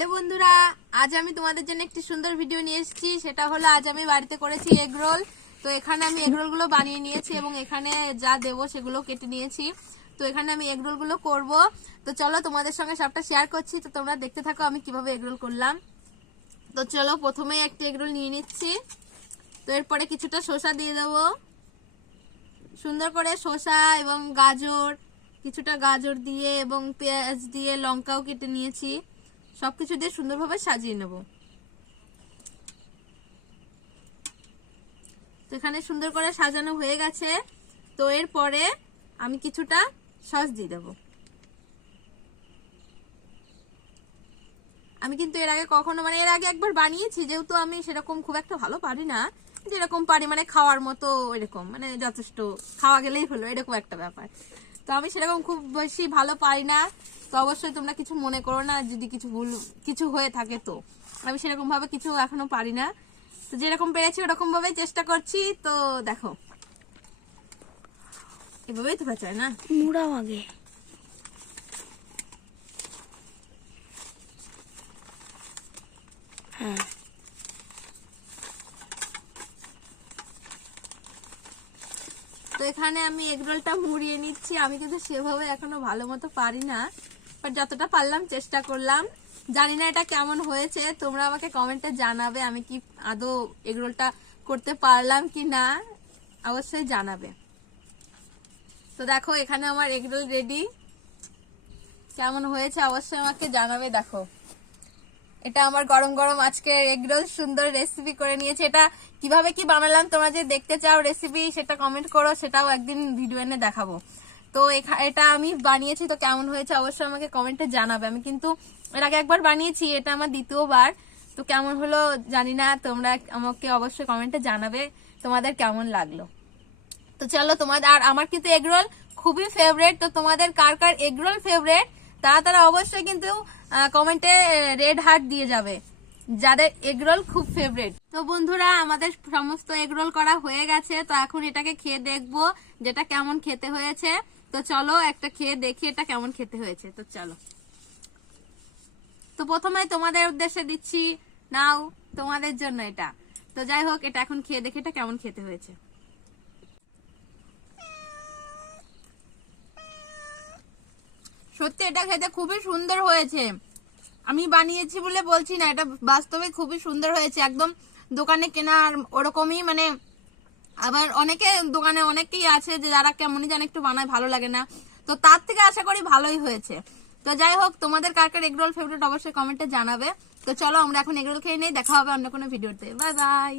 Hello বন্ধুরা, আজ আমি তোমাদের জন্য একটি সুন্দর ভিডিও নিয়ে এসেছি। সেটা হলো আজ আমি বাড়িতে করেছি এগ রোল। তো এখানে আমি এগ রোলগুলো বানিয়ে নিয়েছি এবং এখানে যা দেবো সেগুলো কেটে নিয়েছি। তো এখানে আমি এগ রোলগুলো করবো। তো চলো তোমাদের সঙ্গে সবটা শেয়ার করছি। তো তোমরা দেখতে থাকো আমি কিভাবে এগ রোল করলাম। তো চলো প্রথমে একটি এগ রোল নিয়ে নিচ্ছি। তো এরপরে কিছুটা শসা দিয়ে দেবো, সুন্দর করে শসা এবং গাজর, কিছুটা গাজর দিয়ে এবং পেঁয়াজ দিয়ে লঙ্কাও কেটে নিয়েছি। সবকিছু দিয়ে সুন্দরভাবে সাজিয়ে নেব। তো এখানে সুন্দর করে সাজানো হয়ে গেছে। তো এরপরে আমি কিছুটা সস দিয়ে দেব। আমি কিন্তু এর আগে কখনো এর আগে একবার বানিয়েছি, যেহেতু আমি সেরকম খুব একটা ভালো পারি না, যেরকম পারি খাওয়ার মতো এরকম যথেষ্ট, খাওয়া গেলেই হলো এরকম একটা ব্যাপার। তো আমি সেরকম খুব বেশি ভালো পারি না। তো অবশ্যই তোমরা কিছু মনে করো না যদি কিছু ভুল কিছু হয়ে থাকে। তো আমি সেরকম ভাবে কিছু এখনো পারি না। তো যেরকম পেরেছি ওরকম ভাবেই চেষ্টা করছি। তো দেখো এভাবেই তোমরা চাই না মুড়াও আগে। হ্যাঁ, তো এখানে আমি এগ রোলটা মুড়িয়ে নিচ্ছি। আমি কিন্তু সেভাবে এখনো ভালো মতো পারি না, বাট যতটা পারলাম চেষ্টা করলাম। জানি না এটা কেমন হয়েছে, তোমরা আমাকে কমেন্টে জানাবে আমি কি আদৌ এগ রোলটা করতে পারলাম কি না, অবশ্যই জানাবে। তো দেখো এখানে আমার এগ রোল রেডি। কেমন হয়েছে অবশ্যই আমাকে জানাবে। দেখো এটা আমার গরম গরম আজকে এগ রোল সুন্দর রেসিপি করে নিয়েছে। এটা কিভাবে কি বানালাম তোমরা যে দেখতে চাও রেসিপি, সেটা কমেন্ট করো, সেটাও একদিন ভিডিও এনে দেখাবো। তো এটা আমি বানিয়েছি, তো কেমন হয়েছে অবশ্যই আমাকে কমেন্টে জানাবে। আমি কিন্তু এর আগে একবার বানিয়েছি, এটা আমার দ্বিতীয়বার। তো কেমন হলো জানি না, তোমরা আমাকে অবশ্যই কমেন্টে জানাবে তোমাদের কেমন লাগলো। তো চলো তোমাদের, আর আমার কিন্তু এগ রোল খুবই ফেভারিট। তো তোমাদের কার কার এগ রোল ফেভারিট তারা অবশ্যই কিন্তু কমেন্টে রেড হার্ট দিয়ে যাবে যাদের এগ রোল খুব ফেভারিট। তো বন্ধুরা আমাদের সমস্ত এগ রোল করা হয়ে গেছে। তো এখন এটাকে খেয়ে দেখবো যেটা কেমন খেতে হয়েছে। তো চলো একটা খেয়ে দেখি এটা কেমন খেতে হয়েছে। তো চলো, তো প্রথমে তোমাদের উদ্দেশ্যে দিচ্ছি, নাও তোমাদের জন্য এটা। তো যাই হোক, এটা এখন খেয়ে দেখি এটা কেমন খেতে হয়েছে। সত্যি এটা খেতে খুবই সুন্দর হয়েছে। আমি বানিয়েছি বলে বলছি না, এটা বাস্তবে খুবই সুন্দর হয়েছে। একদম দোকানে কেনা ওরকমই আবার দোকানে অনেকেই আছে যে যারা কেমনই জানে একটু বানায়, ভালো লাগে না। তো তার থেকে আশা করি ভালোই হয়েছে। তো যাই হোক, তোমাদের কার কার এগ রোল ফেভারিট অবশ্যই কমেন্টে জানাবে। তো চলো আমরা এখন এগ রোল খেয়ে নেই, দেখা হবে অন্য কোনো ভিডিওতে। Bye bye.